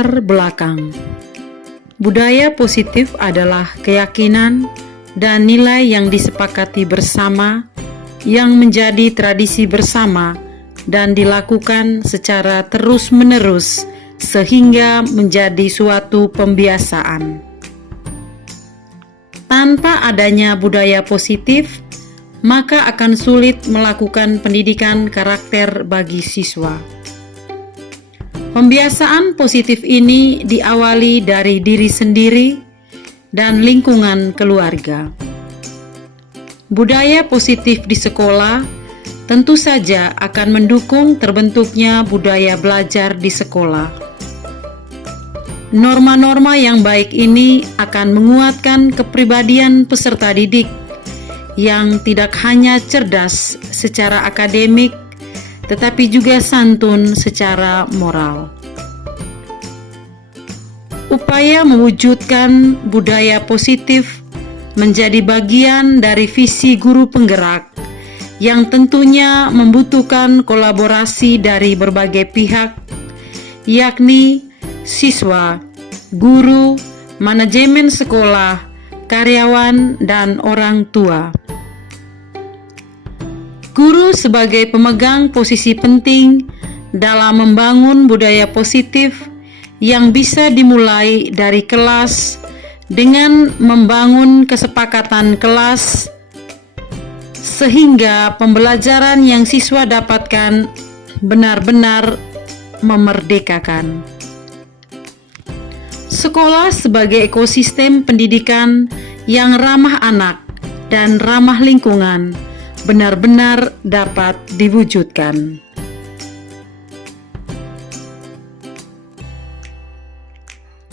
latar belakang. Budaya positif adalah keyakinan dan nilai yang disepakati bersama, yang menjadi tradisi bersama dan dilakukan secara terus-menerus sehingga menjadi suatu pembiasaan. Tanpa adanya budaya positif, maka akan sulit melakukan pendidikan karakter bagi siswa. Pembiasaan positif ini diawali dari diri sendiri dan lingkungan keluarga. Budaya positif di sekolah tentu saja akan mendukung terbentuknya budaya belajar di sekolah. Norma-norma yang baik ini akan menguatkan kepribadian peserta didik yang tidak hanya cerdas secara akademik, tetapi juga santun secara moral. Upaya mewujudkan budaya positif menjadi bagian dari visi guru penggerak yang tentunya membutuhkan kolaborasi dari berbagai pihak, yakni siswa, guru, manajemen sekolah, karyawan, dan orang tua. Guru sebagai pemegang posisi penting dalam membangun budaya positif yang bisa dimulai dari kelas dengan membangun kesepakatan kelas sehingga pembelajaran yang siswa dapatkan benar-benar memerdekakan. Sekolah sebagai ekosistem pendidikan yang ramah anak dan ramah lingkungan benar-benar dapat diwujudkan.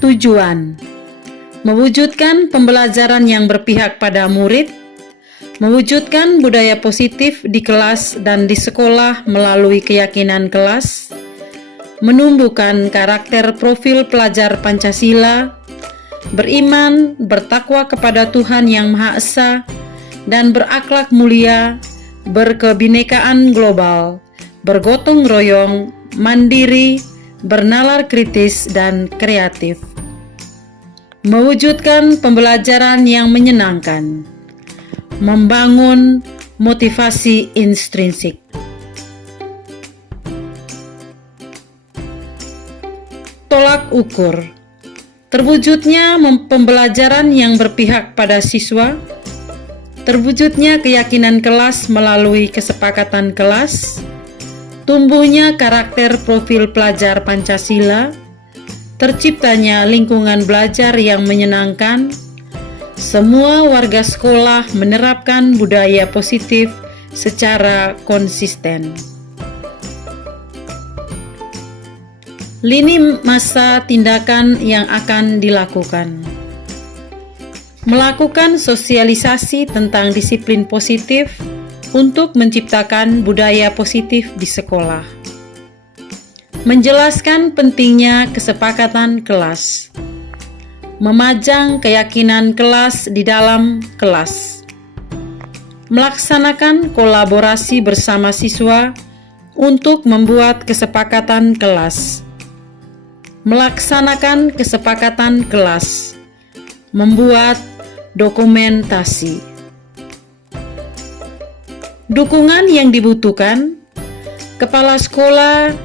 Tujuan: mewujudkan pembelajaran yang berpihak pada murid, mewujudkan budaya positif di kelas dan di sekolah melalui keyakinan kelas, menumbuhkan karakter profil pelajar Pancasila, beriman, bertakwa kepada Tuhan Yang Maha Esa, dan berakhlak mulia, berkebinekaan global, bergotong royong, mandiri, bernalar kritis, dan kreatif. Mewujudkan pembelajaran yang menyenangkan, membangun motivasi intrinsik. Tolak ukur: terwujudnya pembelajaran yang berpihak pada siswa, terwujudnya keyakinan kelas melalui kesepakatan kelas, tumbuhnya karakter profil pelajar Pancasila, terciptanya lingkungan belajar yang menyenangkan, semua warga sekolah menerapkan budaya positif secara konsisten. Lini masa tindakan yang akan dilakukan: melakukan sosialisasi tentang disiplin positif untuk menciptakan budaya positif di sekolah, menjelaskan pentingnya kesepakatan kelas, memajang keyakinan kelas di dalam kelas, melaksanakan kolaborasi bersama siswa untuk membuat kesepakatan kelas, melaksanakan kesepakatan kelas, membuat dokumentasi. Dukungan yang dibutuhkan: kepala sekolah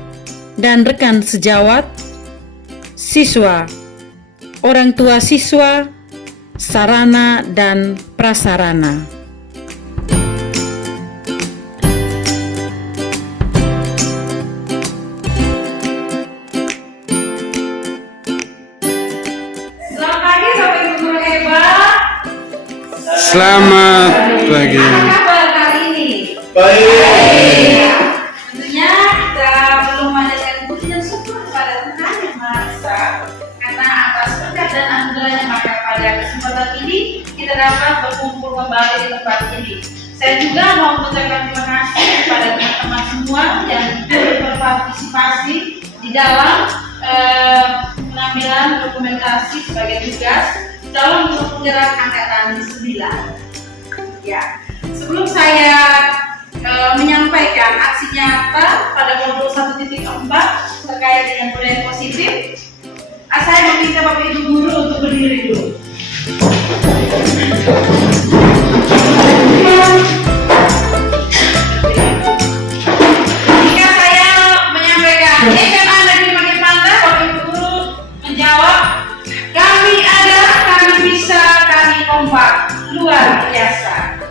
dan rekan sejawat, siswa, orang tua siswa, sarana dan prasarana. Selamat pagi Bapak Ibu guru hebat. Selamat pagi. Apa kabar kali ini? Baik. Tentunya kita belum memanjatkan puji dan syukur kepada Tuhan Yang Maha Esa karena atas berkat dan anugerahnya, maka pada kesempatan ini kita dapat berkumpul kembali di tempat ini. Saya juga mau mengucapkan terima kasih kepada teman-teman semua yang turut berpartisipasi di dalam pengambilan dokumentasi sebagai tugas calon guru penggerak angkatan 9. Ya, sebelum saya menyampaikan aksi nyata pada modul 1.4 terkait dengan budaya positif, Saya meminta Bapak Ibu guru untuk berdiri dulu. Jika saya menyampaikan SMA Negeri Makin Panda, Bapak Ibu guru menjawab, kami ada, kami bisa, kami kompak, luar biasa.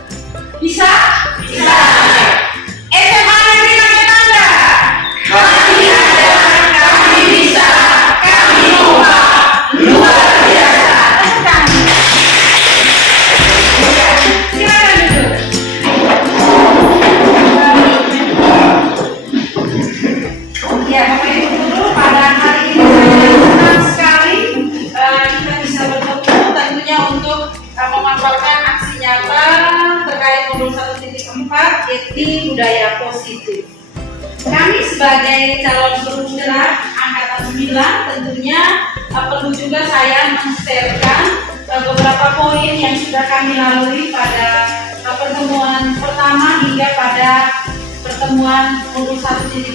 Bisa? Bisa. SMA Negeri Makin Panda. Kami ada, kami bisa, kami kompak, luar biasa. Silakan duduk. Ya, Bapak Ibu guru, pada hari ini saya senang sekali kita bisa bertemu tentunya untuk memanfaatkan aksi nyata terkait modul 1.4 yakni budaya positif. Kami sebagai calon penggerak angkatan 9 tentunya perlu juga saya men-sharekan beberapa poin yang sudah kami lalui pada pertemuan pertama hingga pada pertemuan modul 1.4.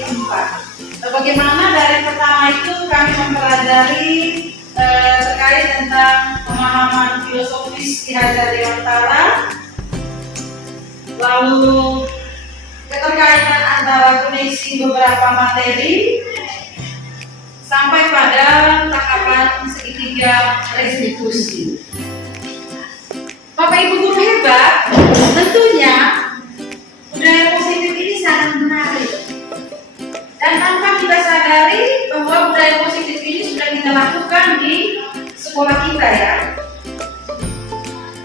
Bagaimana dari pertama itu kami mempelajari terkait tentang pemahaman filosofis Ki Hajar Dewantara, lalu keterkaitan antara koneksi beberapa materi sampai pada tahapan segitiga restitusi. Bapak Ibu guru hebat, tentunya budaya positif ini sangat menarik. Dan tanpa kita sadari bahwa budaya positif ini sudah kita lakukan di sekolah kita ya.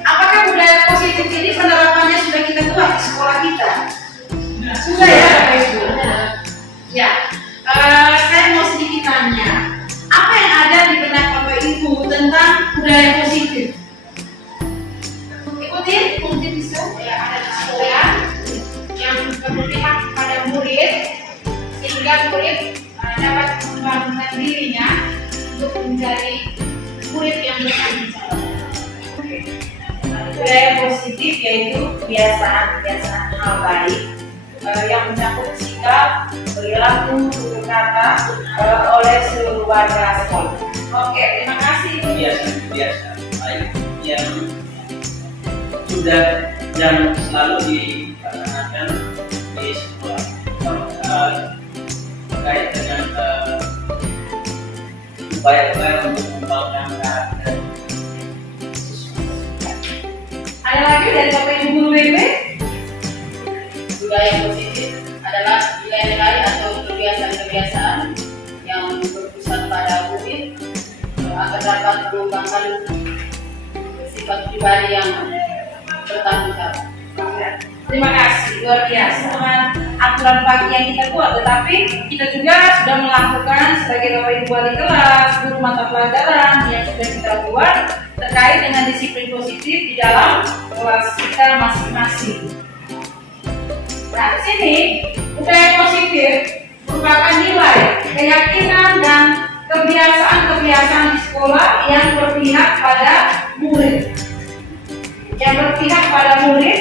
Apakah budaya positif ini penerapannya sudah kita buat di sekolah kita? Sudah ya Bapak Ibu? Ya, saya mau sedikit tanya. Apa yang ada di benak Bapak Ibu tentang budaya positif? Ikutin, mungkin bisa ya, ada di sekolah yang berpihak pada murid sehingga murid dapat mengembangkan dirinya untuk menjadi murid yang bertanggung jawab. Budaya positif yaitu kebiasaan hal baik yang mencakup sikap, perilaku, tutur kata oleh seluruh warga sekolah. Oke, terima kasih. Kebiasaan baik yang sudah dan selalu dilaksanakan di sekolah. Terkait dengan upaya-upaya untuk mengembangkan karakter siswa. Ada lagi dari Bapak Ibu guru WB? Budaya positif adalah nilai-nilai atau kebiasaan-kebiasaan yang berpusat pada murid agar dapat mengembangkan sifat pribadi yang bertanggung jawab. Terima kasih, luar biasa. Aturan pagi yang kita buat, tetapi kita juga sudah melakukan sebagai Bapak Ibu wali kelas, guru mata pelajaran yang sudah kita buat terkait dengan disiplin positif di dalam kelas kita masing-masing. Nah, di sini budaya positif merupakan nilai, keyakinan dan kebiasaan-kebiasaan di sekolah yang berpihak pada murid. Yang berpihak pada murid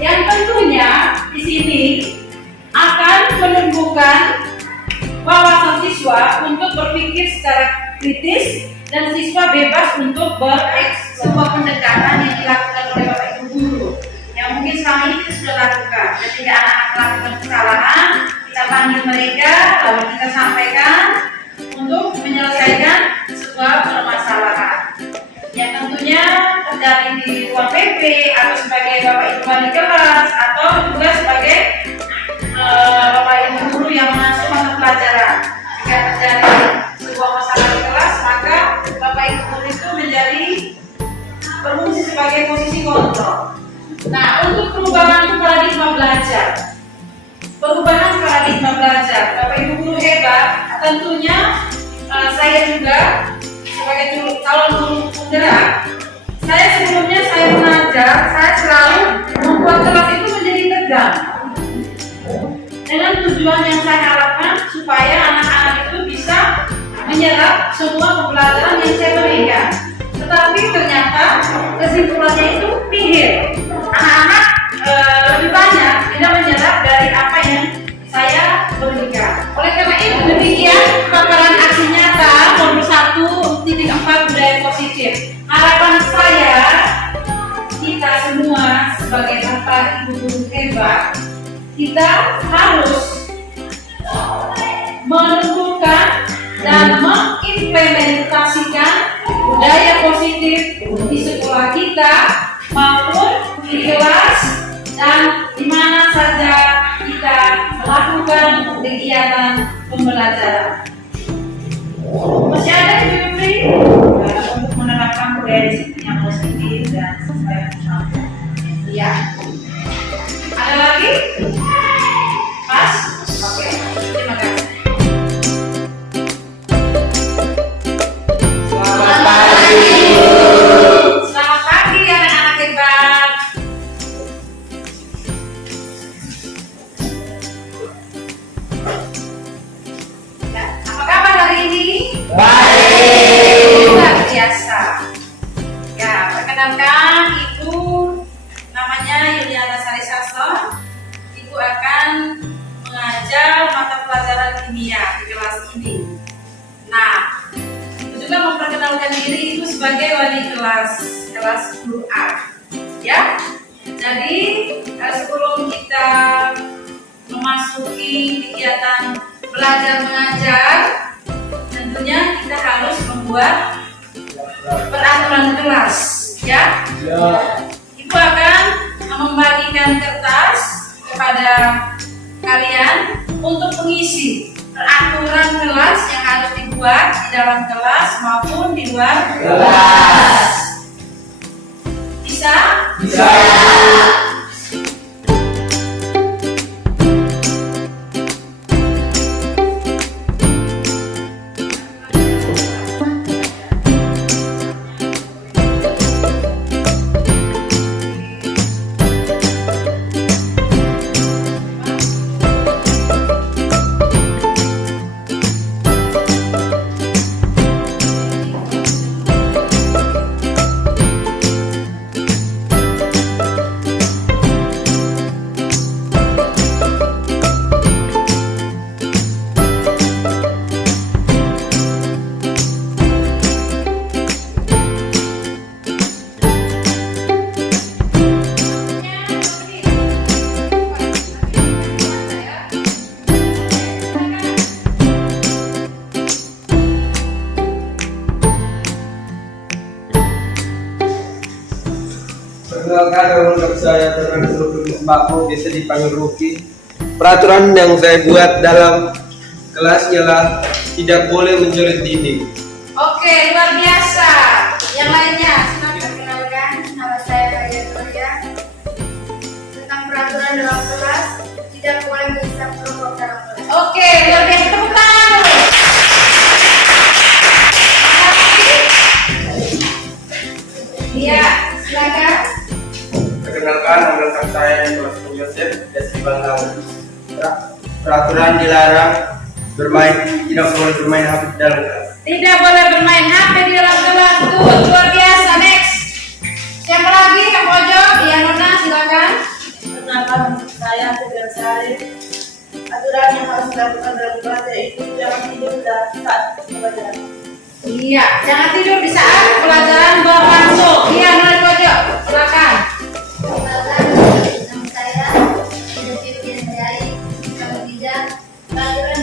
yang tentunya di sini akan menumbuhkan wawasan siswa untuk berpikir secara kritis dan siswa bebas untuk sebuah pendekatan yang dilakukan oleh Bapak Ibu guru yang mungkin selama ini kita sudah lakukan. Ketika anak-anak melakukan kesalahan, kita panggil mereka lalu kita sampaikan untuk menyelesaikan sebuah permasalahan yang tentunya terjadi di ruang PP atau sebagai Bapak Ibu wali kelas atau juga sebagai Bapak Ibu guru yang mengasuh mata pelajaran. Jika terjadi sebuah masalah di kelas, maka Bapak Ibu guru itu menjadi berfungsi sebagai posisi kontrol. Nah, untuk perubahan paradigma belajar, Bapak Ibu guru hebat, tentunya saya juga sebagai calon guru penggerak, saya sebelumnya saya mengajar, saya selalu membuat kelas itu menjadi tegang dengan tujuan yang saya harapkan supaya anak-anak itu bisa menyerap semua pembelajaran yang saya berikan. Tetapi ternyata kesimpulannya itu nihil. Anak-anak lebih banyak tidak menyerap dari apa yang saya berikan. Oleh karena itu demikian paparan aksi nyata modul 1.4 ibu guru hebat, kita harus menentukan dan mengimplementasikan budaya positif di sekolah kita maupun di kelas dan di mana saja kita melakukan kegiatan pembelajaran. Masih ada Febri untuk menerapkan budaya disiplin yang positif dan sesuai dengan ya. Ada lagi? Pas? Oke, terima kasih. Selamat pagi anak-anak hebat. Ya, apa kabar hari ini? Baik. Luar biasa. Ya, perkenalkan Ibu namanya Yuliana Sari Sasson. Ibu akan mengajar mata pelajaran kimia di kelas ini. Nah, Ibu juga memperkenalkan diri Ibu sebagai wali kelas 10A. Ya. Jadi, sebelum kita memasuki kegiatan belajar mengajar, tentunya kita harus membuat peraturan kelas, ya. Ibu akan membagikan kertas kepada kalian untuk mengisi peraturan kelas yang harus dibuat di dalam kelas maupun di luar kelas. Bisa? Bisa. Perkenalkan, nama saya Fernando Rukun Mbakmu, biasa dipanggil Ruki. Peraturan yang saya buat dalam kelas ialah tidak boleh mencoret dinding. Oke, luar biasa. Yang lainnya, silakan. Perkenalkan, nama saya Raja Surya. Tentang peraturan dalam kelas, tidak boleh menghisap rokok dalam kelas. Oke, luar biasa. Tepuk tangan. Iya, silakan. Perkenalkan, nama saya Nicholas Yosef, biasa dipanggil. Peraturan dilarang tidak boleh bermain HP di dalam kelas. Tidak boleh bermain HP di dalam kelas. Tuh, luar biasa. Next. Siapa lagi yang pojok? Iya, Nona, silakan. Perkenalkan, saya Fidel Sari. Aturan yang harus dilakukan dalam kelas yaitu jangan tidur saat pelajaran. Iya, jangan tidur di saat pelajaran berlangsung. Iya, Nona pojok. Silakan. Perkenalkan, nama saya Fidel Sari. Yang ketiga, peraturan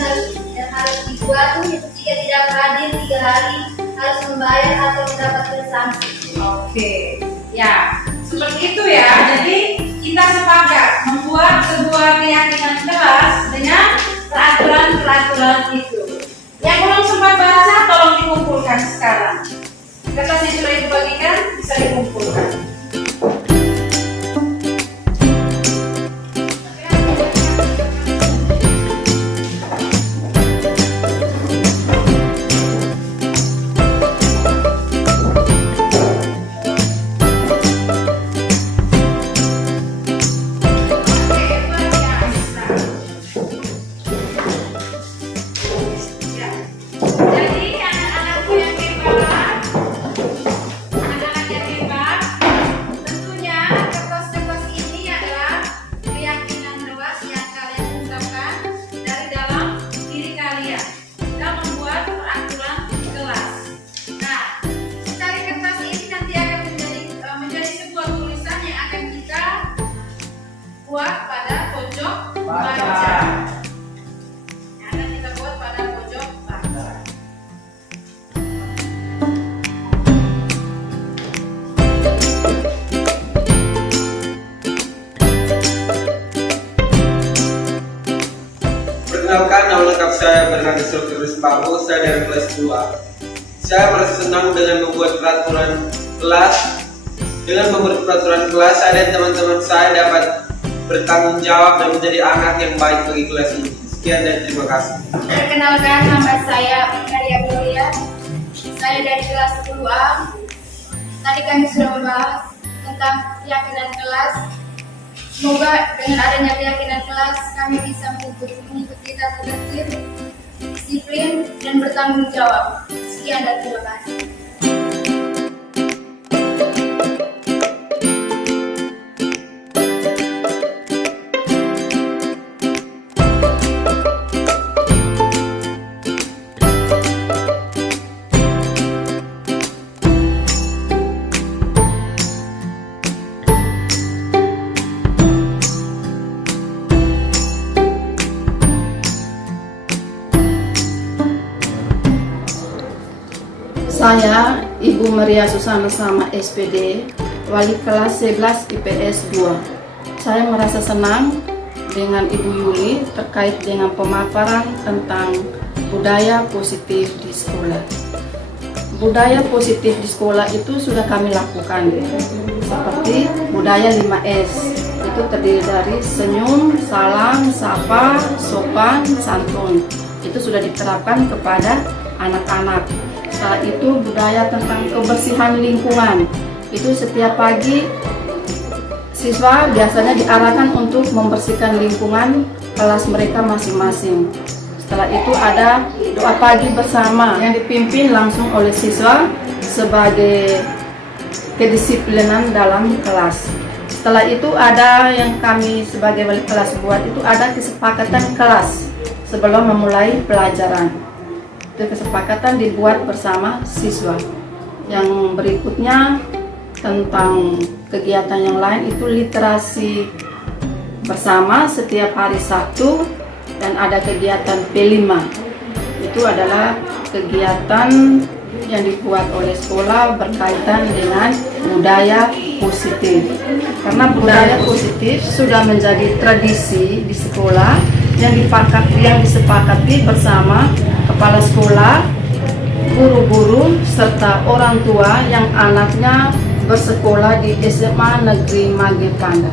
yang harus dibuat jika tidak hadir 3 hari harus membayar atau mendapatkan sanksi. Oke, ya seperti itu ya. Jadi kita sepakat membuat sebuah keyakinan kelas dengan peraturan-peraturan itu. Yang belum sempat baca, tolong dikumpulkan sekarang. Kertas yang sudah dibagikan bisa dikumpulkan. Jadi anak-anakku yang hebat, baca. Yang akan kita buat pada pojok baca. Perkenalkan, nama lengkap saya Bernardo Silverus Pabo, saya dari kelas 2. Saya merasa senang dengan membuat peraturan kelas. Dengan membuat peraturan kelas, saya dan teman-teman saya dapat bertanggung jawab dan menjadi anak yang baik bagi kelas ini. Sekian dan terima kasih. Perkenalkan, nama saya Maria Gloria. Saya dari kelas 10A. Tadi kami sudah membahas tentang keyakinan kelas. Semoga dengan adanya keyakinan kelas, kami bisa mengikuti tata tertib, disiplin, dan bertanggung jawab. Sekian dan terima kasih. Saya Ibu Maria Susana Sama SPD, wali kelas 11 IPS 2. Saya merasa senang dengan Ibu Yuli terkait dengan pemaparan tentang budaya positif di sekolah. Budaya positif di sekolah itu sudah kami lakukan, seperti budaya 5S. Itu terdiri dari senyum, salam, sapa, sopan, santun. Itu sudah diterapkan kepada anak-anak. Setelah itu budaya tentang kebersihan lingkungan. Itu setiap pagi siswa biasanya diarahkan untuk membersihkan lingkungan kelas mereka masing-masing. Setelah itu ada doa pagi bersama yang dipimpin langsung oleh siswa sebagai kedisiplinan dalam kelas. Setelah itu ada yang kami sebagai wali kelas buat, itu ada kesepakatan kelas sebelum memulai pelajaran. Kesepakatan dibuat bersama siswa. Yang berikutnya tentang kegiatan yang lain itu literasi bersama setiap hari Sabtu, dan ada kegiatan P5. Itu adalah kegiatan yang dibuat oleh sekolah berkaitan dengan budaya positif. Karena budaya positif sudah menjadi tradisi di sekolah yang disepakati bersama kepala sekolah, guru-guru, serta orang tua yang anaknya bersekolah di SMA Negeri Mage Panda.